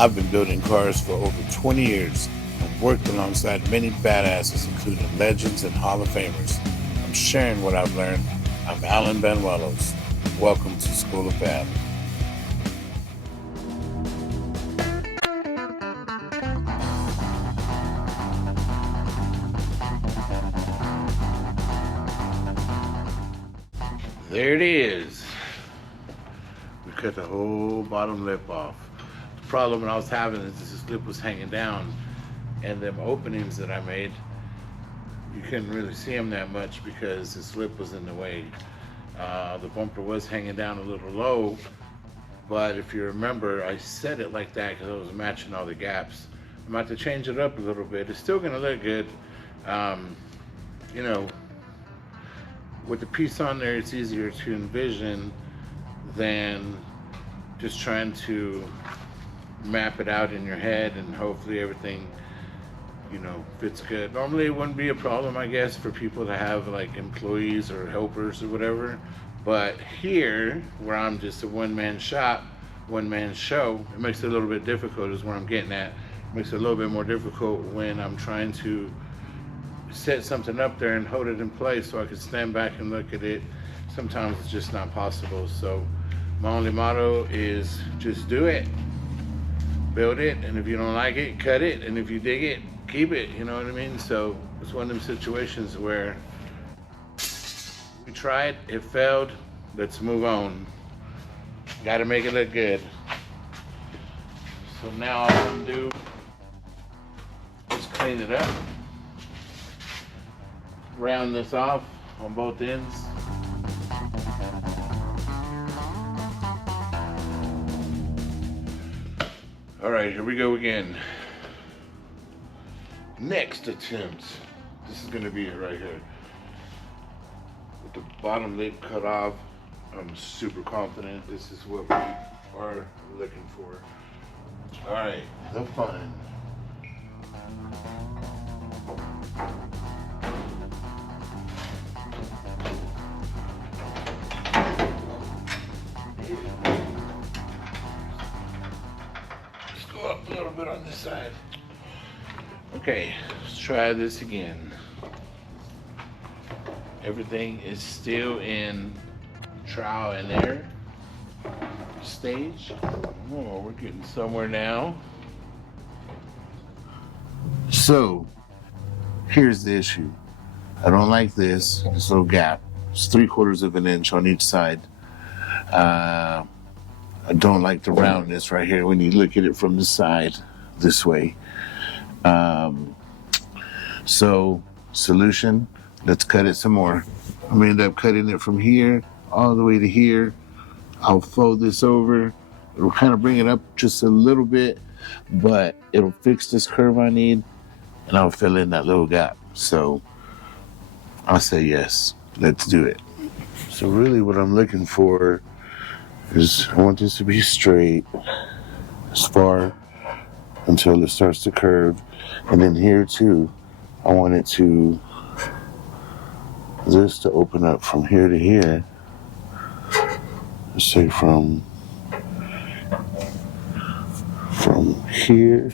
I've been building cars for over 20 years and worked alongside many badasses, including legends and Hall of Famers. I'm sharing what I've learned. I'm Alan Banuelos. Welcome to School of FAB. There it is. We cut the whole bottom lip off. The problem I was having is this lip was hanging down, and them openings that I made, you couldn't really see them that much because this lip was in the way. The bumper was hanging down a little low, but if you remember, I set it like that because I was matching all the gaps. I'm about to change it up a little bit. It's still gonna look good. You know, with the piece on there, it's easier to envision than just trying to map it out in your head and hopefully everything, fits good. Normally it wouldn't be a problem, I guess, for people to have like employees or helpers or whatever. But here, where I'm just a one-man shop, one-man show, it makes it a little bit difficult is where I'm getting at. It makes it a little bit more difficult when I'm trying to set something up there and hold it in place so I can stand back and look at it. Sometimes it's just not possible. So my only motto is just do it, build it, and if you don't like it, cut it, and if you dig it, keep it, you know what I mean? So it's one of them situations where we tried, it failed, let's move on. Gotta make it look good. So now all I'm gonna do is clean it up, round this off on both ends. All right, here we go again. Next attempt. This is gonna be it right here. With the bottom lip cut off, I'm super confident this is what we are looking for. All right, the fun. Up a little bit on this side. Okay, let's try this again. Everything is still in trial and error stage. Oh, we're getting somewhere now. So, here's the issue. I don't like this little gap. It's 3/4 of an inch on each side. I don't like the roundness right here when you look at it from the side this way. So solution, let's cut it some more. I'm gonna end up cutting it from here all the way to here. I'll fold this over. It'll kind of bring it up just a little bit, but it'll fix this curve I need, and I'll fill in that little gap. So I'll say yes, let's do it. So really what I'm looking for is I want this to be straight as far until it starts to curve. And then here too, I want it to, this to open up from here to here. Let's say from here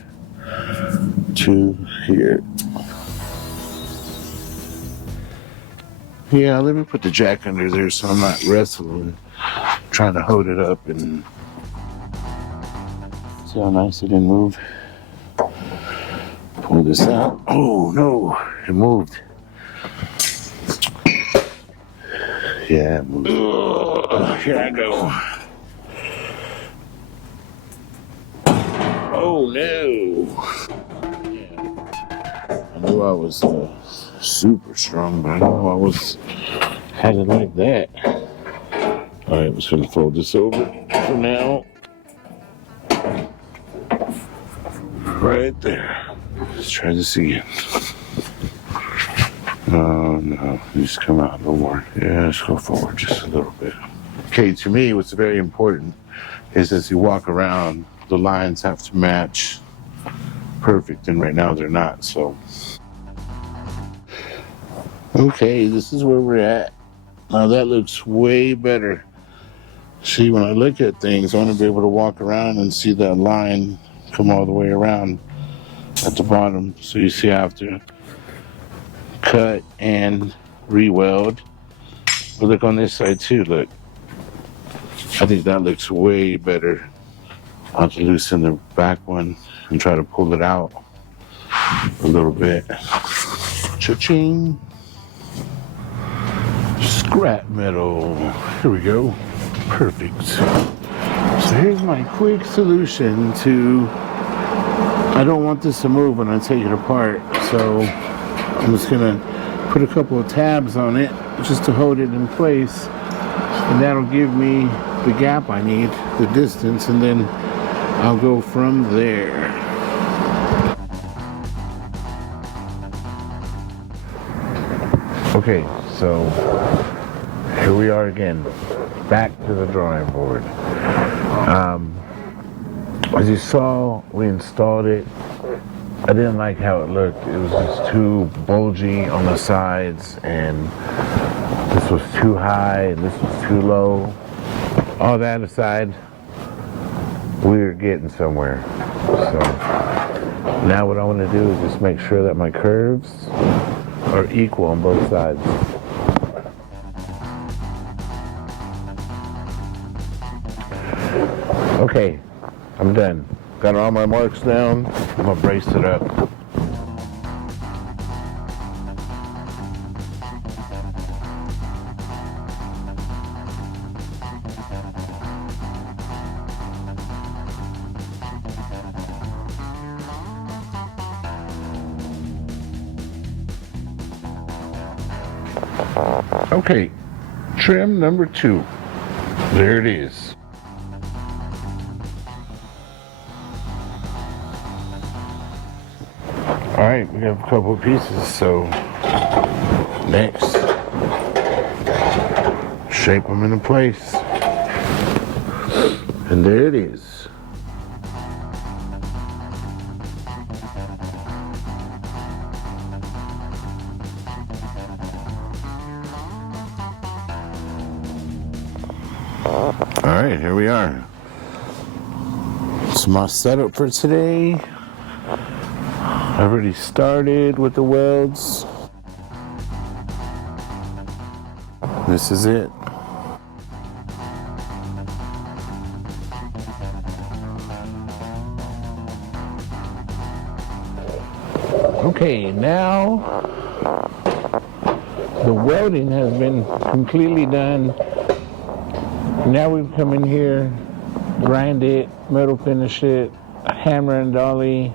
to here. Yeah, let me put the jack under there so I'm not wrestling, trying to hold it up. And see how nice it didn't move? Pull this out. Oh no, it moved. Yeah, it moved. Here I go. Oh no. Yeah. I knew I was super strong, but I know had it like that. All right, I'm just gonna fold this over for now. Right there. Let's try this again. Oh no, just come out a little more. Yeah, let's go forward just a little bit. Okay, to me, what's very important is as you walk around, the lines have to match perfect, and right now they're not, so. Okay, this is where we're at. Now that looks way better. See, when I look at things, I want to be able to walk around and see that line come all the way around at the bottom. So you see I have to cut and re-weld. But look on this side too, look. I think that looks way better. I'll have to loosen the back one and try to pull it out a little bit. Cha-ching. Scrap metal. Here we go. Perfect. So here's my quick solution to, I don't want this to move when I take it apart. So I'm just gonna put a couple of tabs on it just to hold it in place. And that'll give me the gap I need, the distance, and then I'll go from there. Okay, so here we are again, back to the drawing board. As you saw, we installed it. I didn't like how it looked. It was just too bulgy on the sides, and this was too high, and this was too low. All that aside, we're getting somewhere. So now what I want to do is just make sure that my curves are equal on both sides. Okay, I'm done. Got all my marks down. I'm gonna brace it up. Okay, trim number 2. There it is. All right, we have a couple of pieces, so next, shape them into place. And there it is. All right, here we are. It's my setup for today. I've already started with the welds. This is it. Okay, now the welding has been completely done. Now we've come in here, grind it, metal finish it, hammer and dolly,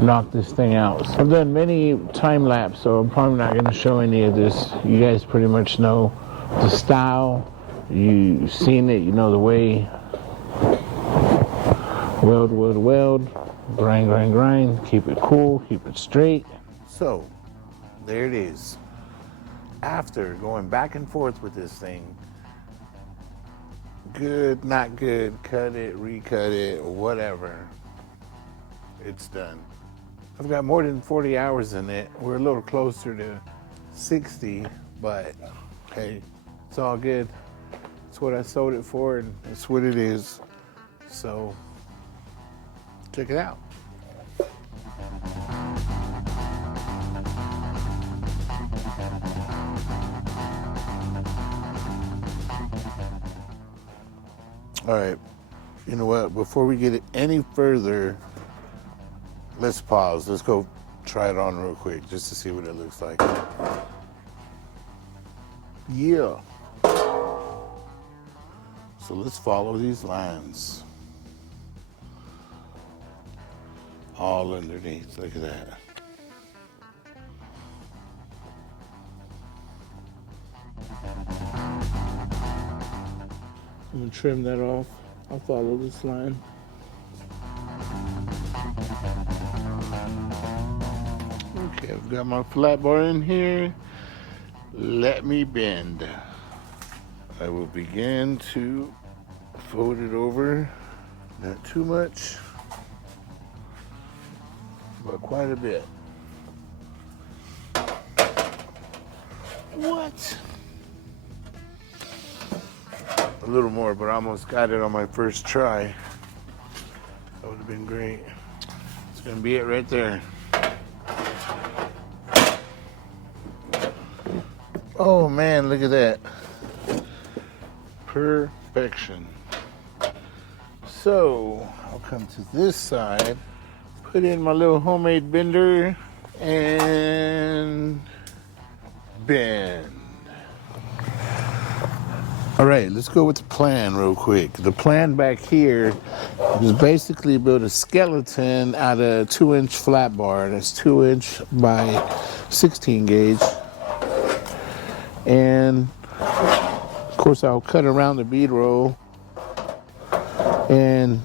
knock this thing out. I've done many time lapse, so I'm probably not going to show any of this. You guys pretty much know the style. You've seen it, you know the way. Weld, weld, weld, grind, grind, grind, keep it cool, keep it straight. So, there it is. After going back and forth with this thing, good, not good, cut it, recut it, whatever, it's done. I've got more than 40 hours in it. We're a little closer to 60, but hey, it's all good. It's what I sold it for, and it's what it is. So, check it out. All right, you know what? Before we get it any further, let's pause. Let's go try it on real quick just to see what it looks like. Yeah. So let's follow these lines. All underneath. Look at that. I'm gonna trim that off. I'll follow this line. Okay, I've got my flat bar in here. Let me bend. I will begin to fold it over. Not too much, but quite a bit. What? A little more, but I almost got it on my first try. That would have been great. It's gonna be it right there. Oh man, look at that. Perfection. So I'll come to this side, put in my little homemade bender, and bend. All right, let's go with the plan real quick. The plan back here is basically build a skeleton out of a 2-inch flat bar. That's 2-inch by 16 gauge. And of course I'll cut around the bead roll and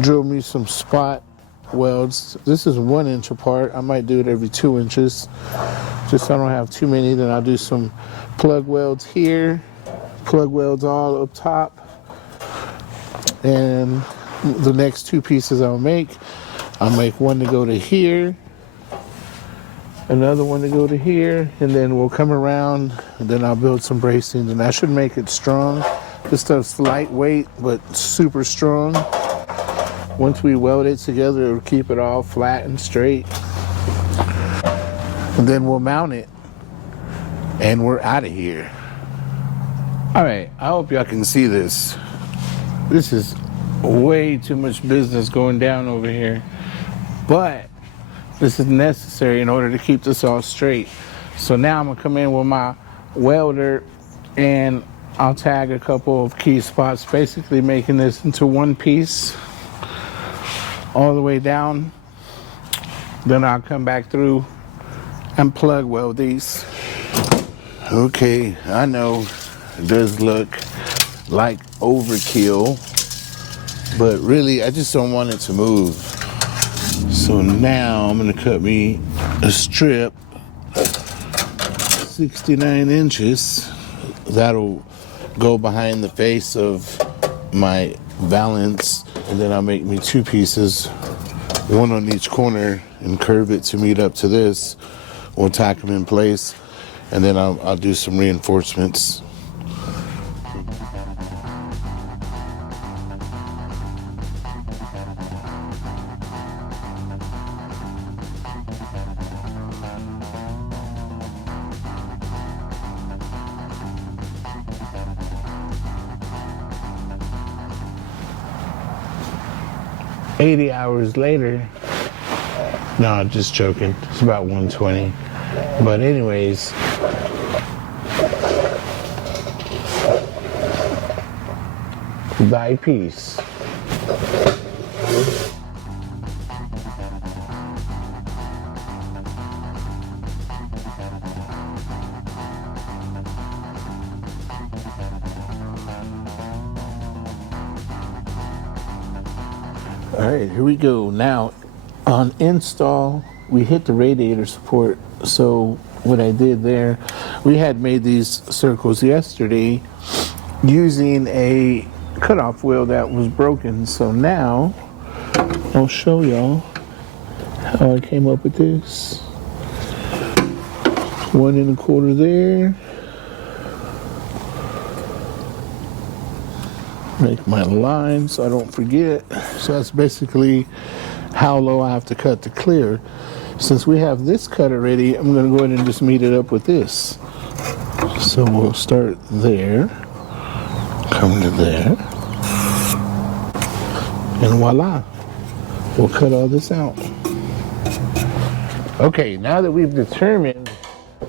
drill me some spot welds. This is 1 inch apart. I might do it every 2 inches. Just so I don't have too many. Then I'll do some plug welds here. Plug welds all up top. And the next 2 pieces I'll make one to go to here, another one to go to here, and then we'll come around and then I'll build some bracings, and that should make it strong. This stuff's lightweight but super strong. Once we weld it together, it'll keep it all flat and straight. And then we'll mount it and we're out of here. All right, I hope y'all can see this. This is way too much business going down over here, but this is necessary in order to keep this all straight. So now I'm gonna come in with my welder and I'll tag a couple of key spots, basically making this into one piece all the way down. Then I'll come back through and plug weld these. Okay, I know it does look like overkill, but really I just don't want it to move. So now I'm gonna cut me a strip 69 inches. That'll go behind the face of my valance, and then I'll make me 2 pieces, one on each corner, and curve it to meet up to this. We'll tack them in place, and then I'll do some reinforcements. $80 hours later, no, just joking, it's about 120. But anyways, thy peace. All right, here we go. Now, on install, we hit the radiator support. So what I did there, we had made these circles yesterday using a cutoff wheel that was broken. So now, I'll show y'all how I came up with this. 1 1/4 there. Make my line so I don't forget. So that's basically how low I have to cut to clear. Since we have this cut already, I'm going to go ahead and just meet it up with this. So we'll start there, come to there, and voila, we'll cut all this out. Okay, now that we've determined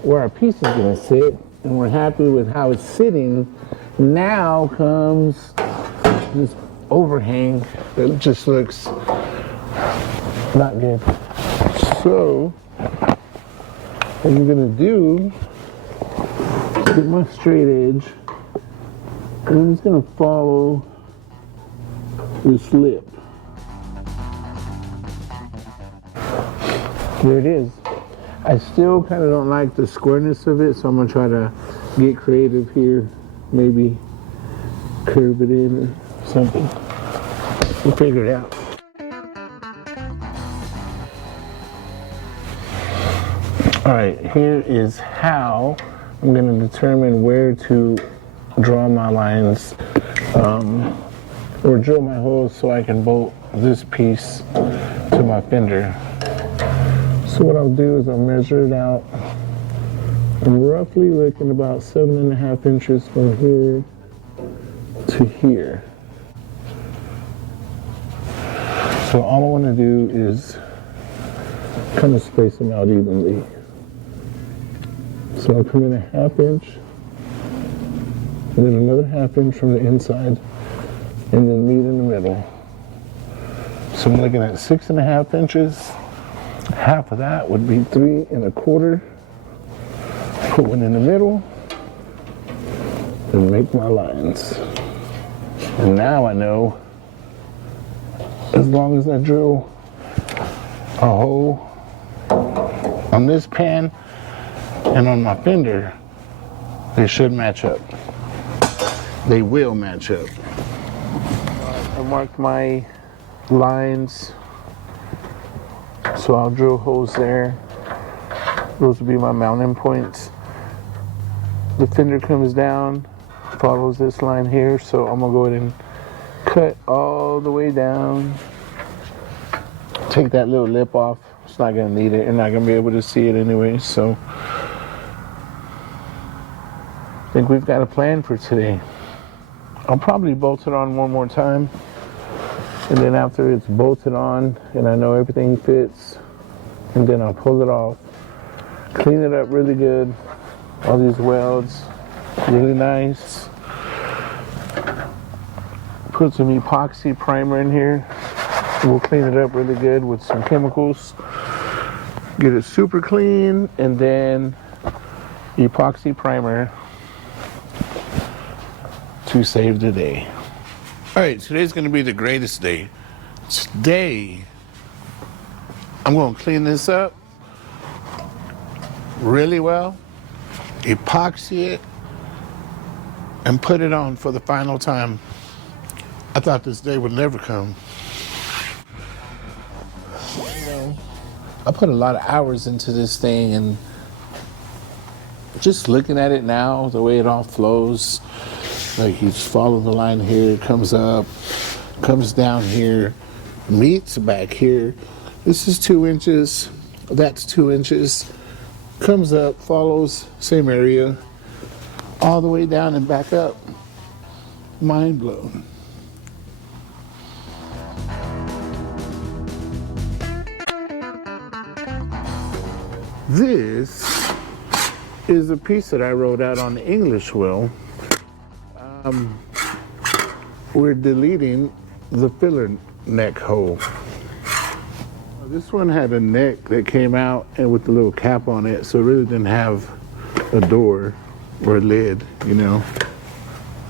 where our piece is going to sit and we're happy with how it's sitting, now comes this overhang that just looks not good. So what I'm gonna do is get my straight edge and I'm just gonna follow this lip. There it is. I still kind of don't like the squareness of it, so I'm gonna try to get creative here, maybe curve it in or something. We'll figure it out. All right, here is how I'm going to determine where to draw my lines or drill my holes so I can bolt this piece to my fender. So what I'll do is I'll measure it out. I'm roughly looking about 7.5 inches from here to here. So all I want to do is kind of space them out evenly. So I'll come in 1/2 inch, and then another 1/2 inch from the inside, and then meet in the middle. So I'm looking at 6.5 inches. Half of that would be 3 1/4. Put one in the middle, and make my lines. And now I know, as long as I drill a hole on this pan and on my fender, they should match up. They will match up. I marked my lines, so I'll drill holes there. Those will be my mounting points. The fender comes down, follows this line here, so I'm gonna go ahead and cut all the way down. Take that little lip off. It's not gonna need it. You're not gonna be able to see it anyway, so I think we've got a plan for today. I'll probably bolt it on one more time, and then after it's bolted on and I know everything fits, and then I'll pull it off, clean it up really good, all these welds really nice, put some epoxy primer in here. We'll clean it up really good with some chemicals, get it super clean, and then epoxy primer to save the day. All right, today's gonna be the greatest day. Today, I'm gonna clean this up really well, epoxy it, and put it on for the final time. I thought this day would never come. You know, I put a lot of hours into this thing, and just looking at it now, the way it all flows, like you just follow the line here, comes up, comes down here, meets back here. This is 2 inches, that's 2 inches, comes up, follows, same area, all the way down and back up. Mind blown. This is a piece that I wrote out on the English wheel. We're deleting the filler neck hole. This one had a neck that came out and with the little cap on it, so it really didn't have a door or a lid, you know.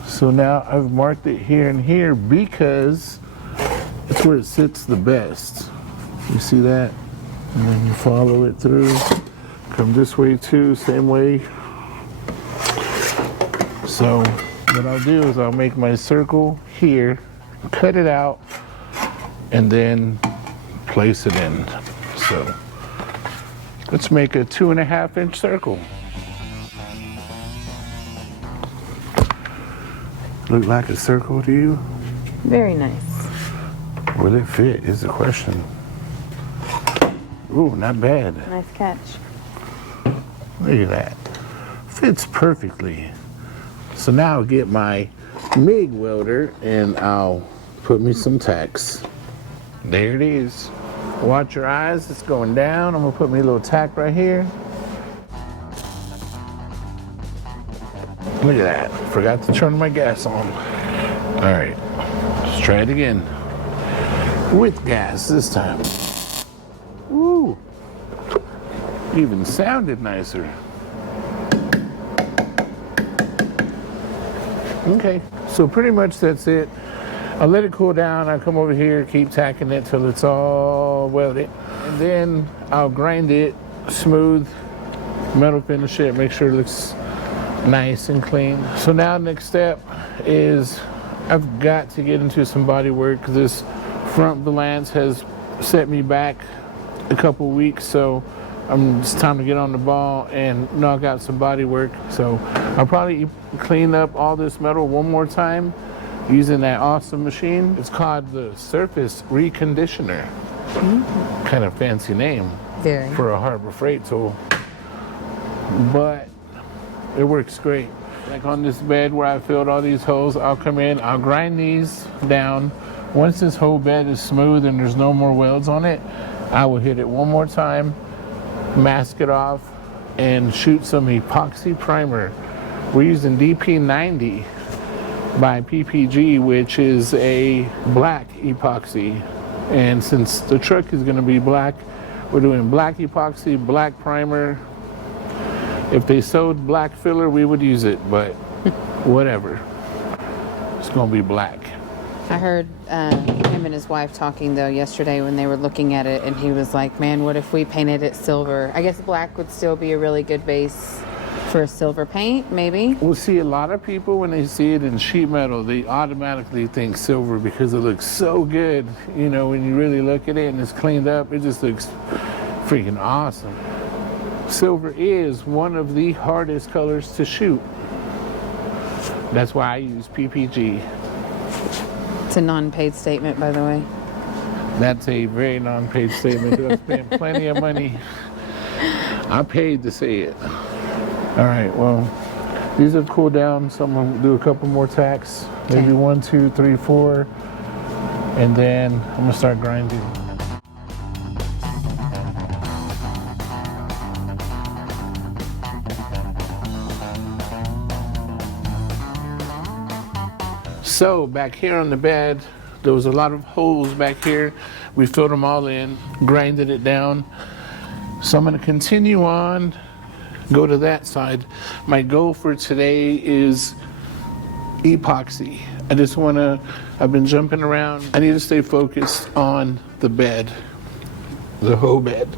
So now I've marked it here and here because it's where it sits the best. You see that? And then you follow it through. Come this way too, same way. So what I'll do is I'll make my circle here, cut it out, and then place it in. So let's make a 2.5 inch circle. Look like a circle to you? Very nice. Will it fit is the question. Ooh, not bad. Nice catch. Look at that. Fits perfectly. So now I'll get my MIG welder and I'll put me some tacks. There it is. Watch your eyes, it's going down. I'm gonna put me a little tack right here. Look at that. Forgot to turn my gas on. All right, let's try it again. With gas this time. Woo! Even sounded nicer. Okay, so pretty much that's it. I'll let it cool down. I'll come over here, keep tacking it till it's all welded. And then I'll grind it smooth, metal finish it, make sure it looks nice and clean. So now next step is I've got to get into some body work because this front valance has set me back a couple weeks, so it's time to get on the ball and knock out some body work. So I'll probably clean up all this metal one more time using that awesome machine. It's called the Surface Reconditioner. Kind of fancy name Very. for a Harbor Freight tool, but it works great. Like on this bed where I filled all these holes, I'll come in, I'll grind these down. Once this whole bed is smooth and there's no more welds on it, I will hit it one more time, mask it off, and shoot some epoxy primer. We're using DP90 by PPG, which is a black epoxy. And since the truck is going to be black, we're doing black epoxy, black primer. If they sold black filler, we would use it, but whatever. It's going to be black. I heard him and his wife talking though yesterday when they were looking at it, and he was like, man, what if we painted it silver? I guess black would still be a really good base for a silver paint, maybe. We'll see a lot of people when they see it in sheet metal, they automatically think silver because it looks so good. You know, when you really look at it and it's cleaned up, it just looks freaking awesome. Silver is one of the hardest colors to shoot. That's why I use PPG. It's a non-paid statement, by the way. That's a very non-paid statement. I spent plenty of money. I paid to say it. All right, well, these have cooled down, so I'm gonna do a couple more tacks. Maybe 1, 2, 3, 4, and then I'm gonna start grinding. So back here on the bed, there was a lot of holes back here. We filled them all in, grinded it down. So I'm gonna continue on, go to that side. My goal for today is epoxy. I've been jumping around. I need to stay focused on the bed, the whole bed.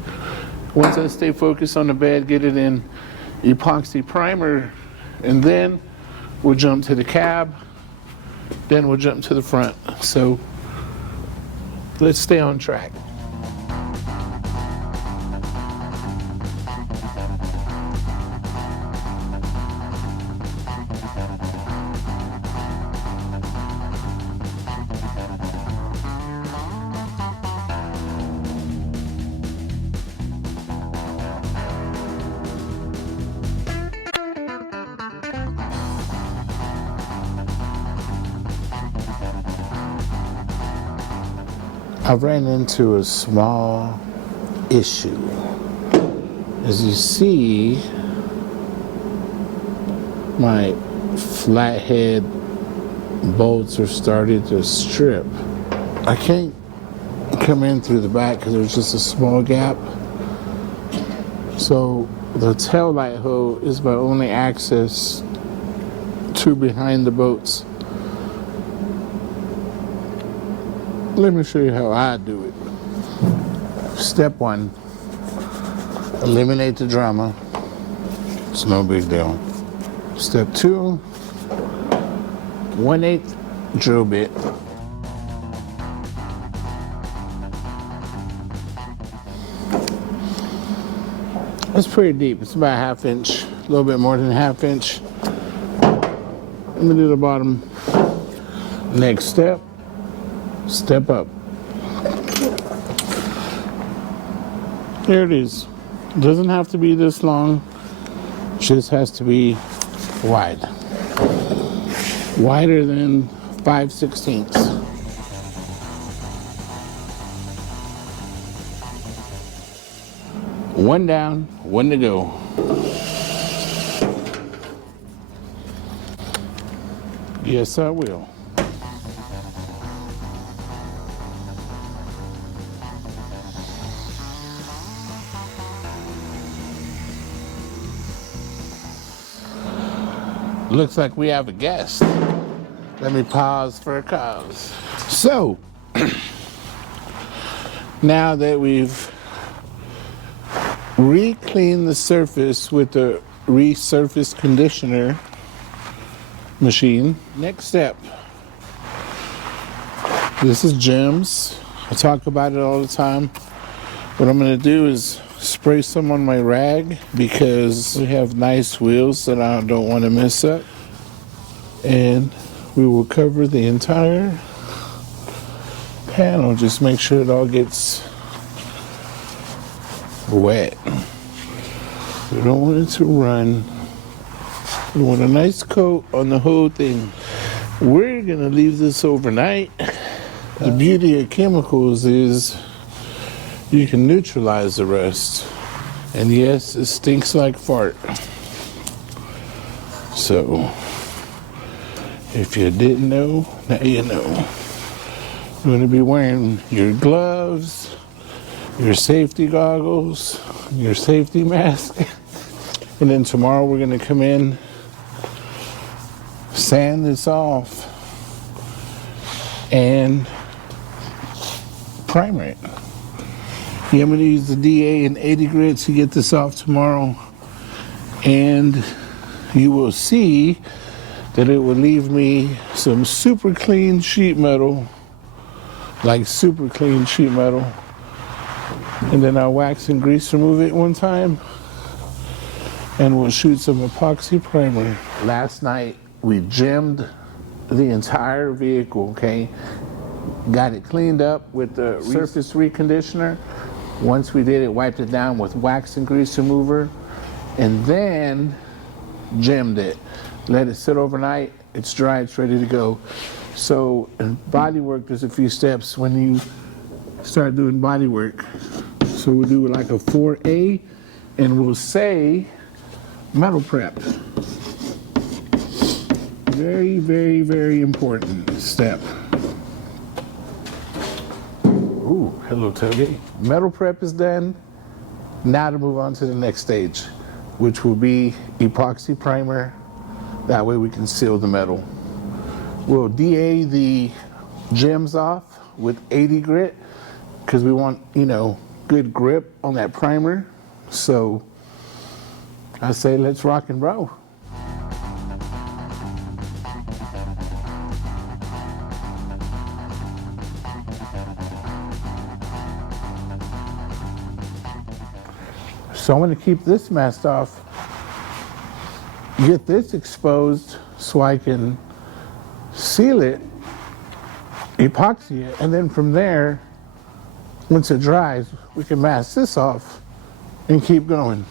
Once I stay focused on the bed, get it in epoxy primer, and then we'll jump to the cab, then we'll jump to the front. So let's stay on track. I ran into a small issue. As you see, my flathead bolts are starting to strip. I can't come in through the back because there's just a small gap. So the tail light hole is my only access to behind the boats. Let me show you how I do it. Step 1, eliminate the drama. It's no big deal. Step 2, 1/8 drill bit. It's pretty deep. It's about 1/2 inch, a little bit more than 1/2 inch. Let me do the bottom. Next step. Step up. There it is. It doesn't have to be this long. It just has to be wide. Wider than 5/16. One down, one to go. Yes, I will. Looks like we have a guest. Let me pause for a cause. So, now that we've re-cleaned the surface with the resurface conditioner machine, next step. This is gems. I talk about it all the time. What I'm gonna do is spray some on my rag because we have nice wheels that I don't want to mess up. And we will cover the entire panel. Just make sure it all gets wet. We don't want it to run. We want a nice coat on the whole thing. We're gonna leave this overnight. The beauty of chemicals is you can neutralize the rust. And yes, it stinks like fart. So, if you didn't know, now you know. You're gonna be wearing your gloves, your safety goggles, your safety mask. And then tomorrow we're gonna come in, sand this off, and primer it. Yeah, I'm gonna use the DA and 80 grit to get this off tomorrow. And you will see that it will leave me some super clean sheet metal, like super clean sheet metal. And then I'll wax and grease remove it one time, and we'll shoot some epoxy primer. Last night we gemmed the entire vehicle, okay? Got it cleaned up with the surface reconditioner. Once we did it, wiped it down with wax and grease remover, and then gemmed it. Let it sit overnight. It's dry, it's ready to go. So in body work, there's a few steps when you start doing body work. So we'll do like a 4A, and we'll say metal prep. Very, very, very important step. Ooh, hello, Toby. Metal prep is done. Now to move on to the next stage, which will be epoxy primer. That way we can seal the metal. We'll DA the gems off with 80 grit because we want, you know, good grip on that primer. So I say let's rock and roll. So I'm going to keep this masked off, get this exposed so I can seal it, epoxy it, and then from there, once it dries, we can mask this off and keep going.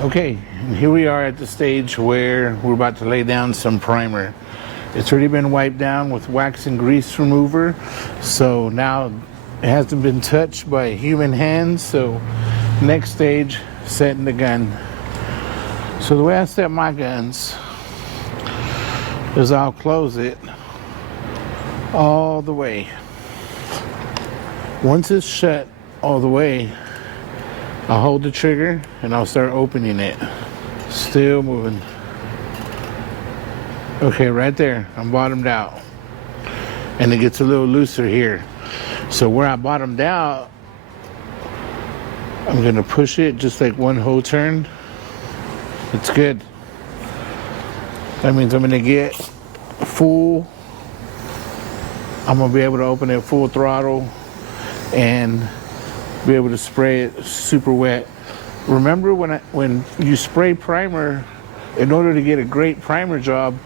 Okay, and here we are at the stage where we're about to lay down some primer. It's already been wiped down with wax and grease remover, so now it hasn't been touched by human hands. So next stage, setting the gun. So the way I set my guns is I'll close it all the way. Once it's shut all the way, I'll hold the trigger and I'll start opening it. Still moving. Okay, right there, I'm bottomed out. And it gets a little looser here. So where I bottomed out, I'm gonna push it just like one whole turn. It's good. That means I'm gonna get full. I'm gonna be able to open it full throttle and be able to spray it super wet. Remember when you spray primer, in order to get a great primer job,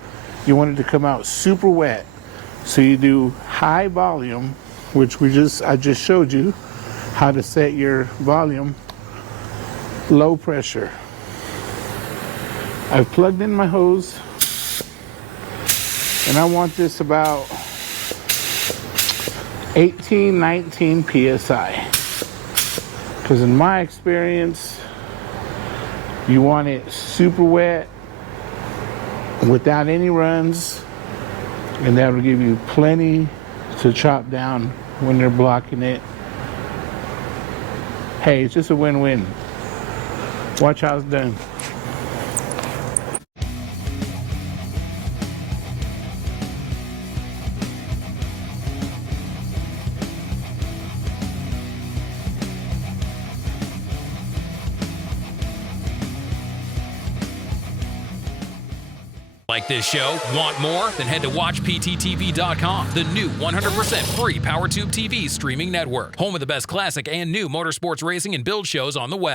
you want it to come out super wet. So you do high volume, which I just showed you how to set your volume, low pressure. I've plugged in my hose and I want this about 18, 19 PSI. Because in my experience, you want it super wet without any runs, and that will give you plenty to chop down when they're blocking it. Hey, it's just a win-win. Watch how it's done. Like this show? Want more? Then head to WatchPTTV.com, the new 100% free PowerTube TV streaming network. Home of the best classic and new motorsports racing and build shows on the web.